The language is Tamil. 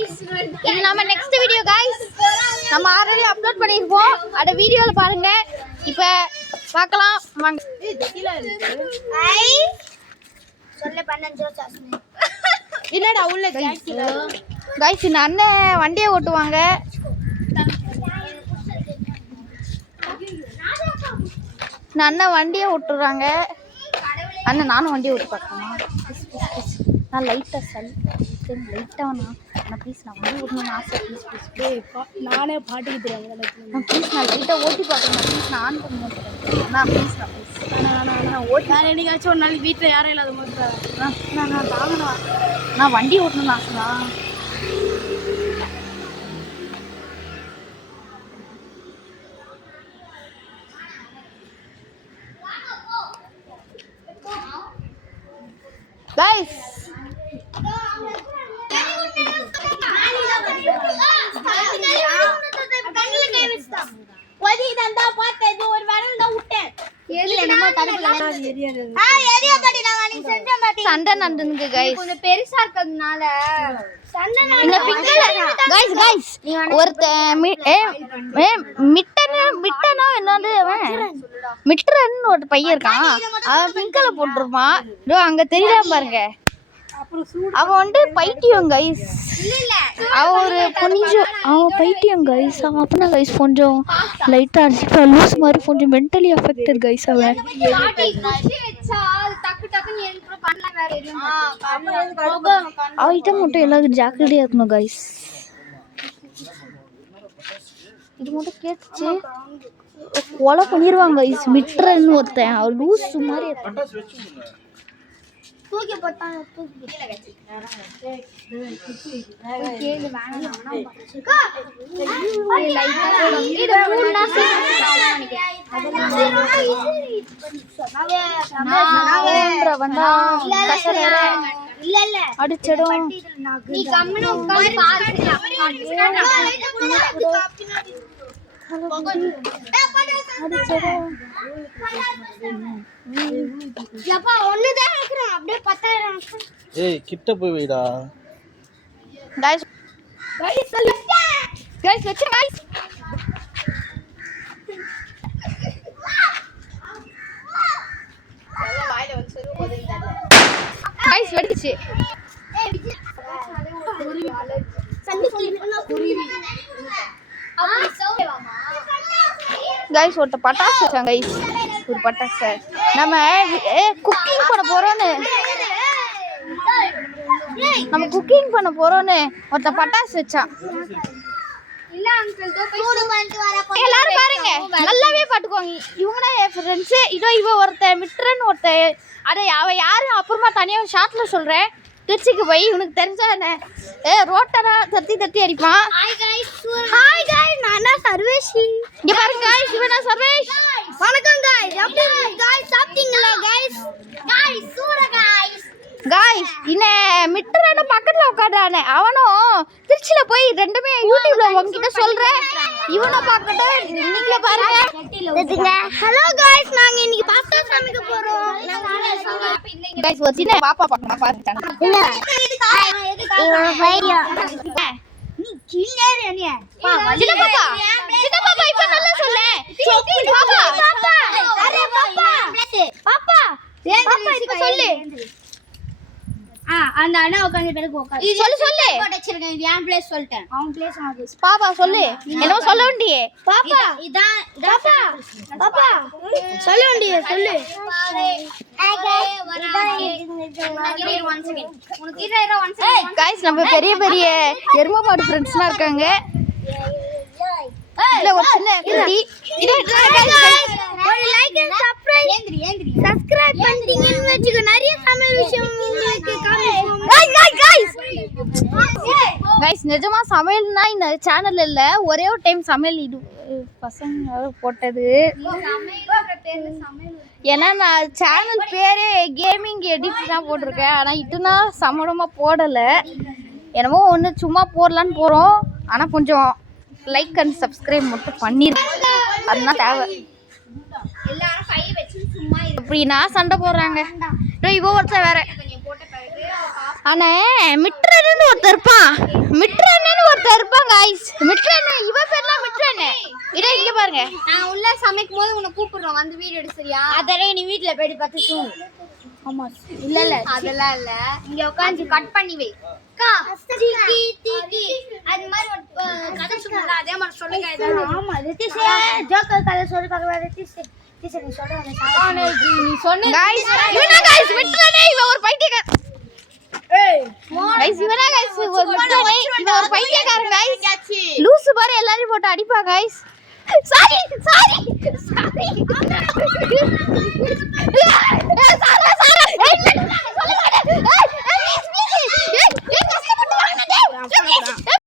गाइस இது நம்ம நெக்ஸ்ட் வீடியோ गाइस நம்ம ஆல்ரெடி அப்லோட் பண்ணிருப்போம் அத வீடியோல பாருங்க இப்போ பார்க்கலாம் வாங்க கீழ இருக்கு ஐ சொல்ல 15 சாஸ்னே என்னடா உள்ள கேட்கல गाइस இந்த அண்ணன் வண்டியை ஓட்டுவாங்க அண்ணன் வண்டியை ஓட்டுறாங்க அண்ணன் நானும் வண்டியை ஓட்டு பார்க்கணுமா நான் லைட்டாக லைட்டாக நான் ப்ளீஸ் நான் வண்டி ஓட்டணும்னு ஆசை ப்ளீஸ் நானே பாட்டுக்கு தெரியாங்க நான் ப்ளீஸ் நான் லைட்டாக ஓட்டி பார்க்கணும் ப்ளீஸ் நான் ஆன் பண்ண மாட்டேன் நான் ப்ளீஸ் நான் ஓட்டி நான் என்னைக்காச்சும் ஒரு நாளைக்கு வீட்டில் யாரும் இல்லாத மாதிரி நான் தாங்கணும் நான் வண்டி ஓட்டணும்னு ஆசைதான் guys சண்டை நடந்துங்க guys கொஞ்சம் பெருசா இருக்கிறதுனால சண்டை இந்த பிக்சர் guys guys ஒருத்தன் மிட்டனா என்னது மிட்ரன் ஒரு பையன் இருக்கான் அவன் பிங்கல போட்டுருப்பான் அங்க தெரியல பாருங்க அவன் வந்து பைத்தியம் கைஸ் அவன் ஒரு கொஞ்சம் அவன் பைத்தியம் கைஸ் அவன் அப்படின்னா கைஸ் கொஞ்சம் லைட்டாக அடிச்சுட்டு லூஸ் மாதிரி கொஞ்சம் மென்டலி அஃபெக்டட் கைஸ் அவன் அவன்கிட்ட மட்டும் எல்லாரும் ஜாக்கிரதையாக இருக்கணும் கைஸ் இது மட்டும் கேட்டுச்சு கொலை பண்ணிடுவாங்க கைஸ் மிட்ரன்னு ஒருத்தன் அவன் லூஸ் மாதிரி தூக்கி போட்டான் அடிச்சிடும் ஏய் கிட்ட போய் வைடா गाइस गाइस गाइस வெச்சு गाइस வாயில வந்து சொல்லு போடுங்க गाइस வெடிச்சு गाइस ஒரு பட்டாசு வச்சாங்க गाइस ஒரு பட்டாசு நம்ம குக்கிங் பண்ண போறோம்னு நம்ம குக்கிங் பண்ண போறோம்னு ஒருத்த பட்டாசு வச்சான் இல்ல அங்கிள் தோ போய் சூடு பண்ணிட்டு வர எல்லாரும் பாருங்க நல்லாவே பாத்துக்கோங்க இவங்க தான் என் फ्रेंड्स இதோ இவ ஒருத்த மிட்ரன் ஒருத்த அட அவ யாரு அப்புறமா தனியா ஷாட்ல சொல்றேன் திருச்சிக்கு போய் உனக்கு தெரிஞ்சா ரோட்டனா தத்தி அடிப்பான் ஹாய் गाइस நான் தான் சர்வேஷ் இங்க பாருங்க गाइस இவன் தான் சர்வேஷ் வணக்கம் गाइस எப்படி गाइस சாப்பிட்டீங்களா गाइस சூர गाइस இன்ன மிட்ரன பக்கத்துல உட்கார்றானே அவனும் திருச்சில போய் ரெண்டுமே யூடியூப்ல உங்ககிட்ட சொல்றேன் இவனை பார்க்கட்ட நீங்களே பாருங்க ஹலோ गाइस நாங்க இன்னைக்கு பாஸ்தா சமைக்க போறோம் गाइस ஒரு சின்ன பாப்பா பார்க்கணும் பாருங்க இல்ல இவன் பையன் நீ கிள்ளேற நீ சின்ன பாப்பா இப்ப நல்லா சொல்ல பாப்பா அரே பாப்பா இப்ப சொல்லு அந்த அண்ணா உட்கார்ந்து பேருக்கு உட்காரு சொல்லு போட்டு வச்சிருக்கேன் இது என் பிளேஸ் சொல்லிட்டேன் அவன் பிளேஸ் ஆகுது பாப்பா சொல்லு என்ன சொல்ல வேண்டியே பாப்பா இதான் பாப்பா சொல்ல வேண்டியே சொல்லு गाइस நம்ம பெரிய பெரிய எருமமாடு ஃப்ரெண்ட்ஸ்லாம் இருக்காங்க இல்ல ஒரு சின்ன குட்டி இது ஒரு லைக் அண்ட் சப்ஸ்கிரைப் பண்ணிட்டீங்கன்னு வெச்சுக்க நிறைய சமையல் விஷயம் உங்களுக்கு காமிப்போம் गाइस நிஜமா சமையல்னா இந்த சேனல்ல இல்ல ஒரே ஒரு டைம் சமையல் இது பசங்க போட்டது ஏன்னா நான் சேனல் பேரே கேமிங் எடிட் தான் போட்டிருக்கேன் ஆனா இதுனா சமரமா போடல என்னமோ ஒன்று சும்மா போடலான்னு போறோம் ஆனா கொஞ்சம் லைக் அண்ட் சப்ஸ்கிரைப் மட்டும் பண்ணிருக்கேன் அதுதான் தேவை எல்லாரும் கை வச்சு சும்மா இப்படினா சண்டை போடுறாங்க இவ ஒருத்தர் வேற ஆனா மிட்ரன்னு ஒருத்தர் இருப்பான் மிட்ரன் பத்தி தூங்கு. ஆமா இல்ல அதெல்லாம் இல்ல. இங்க உட்கார்ந்து கட் பண்ணி வை. அக்கா தீக்கி தீக்கி அது மாதிரி ஒரு கதை சொல்லுங்க. அதே மாதிரி சொல்லுங்க ஏதாவது. ஆமா ரித்திஷ் ஜோக்கர் கதை சொல்லி பார்க்கலாம். ரித்திஷ் நீ சொல்ற நீ சொன்ன गाइस இவனா गाइस விட்டுறனே இவ ஒரு பைத்தியக்காரன். ஏய் गाइस இவனா गाइस விட்டுறனே இவ ஒரு பைத்தியக்காரன் गाइस. லூசு பாரு எல்லாரும் போட்டு அடிப்பா गाइस. சாரி சாரி சாரி சாரா சாரா ஏய் சொல்ல மாட்டேன். ஏய் கஷ்டப்பட்டு வாங்குனதே.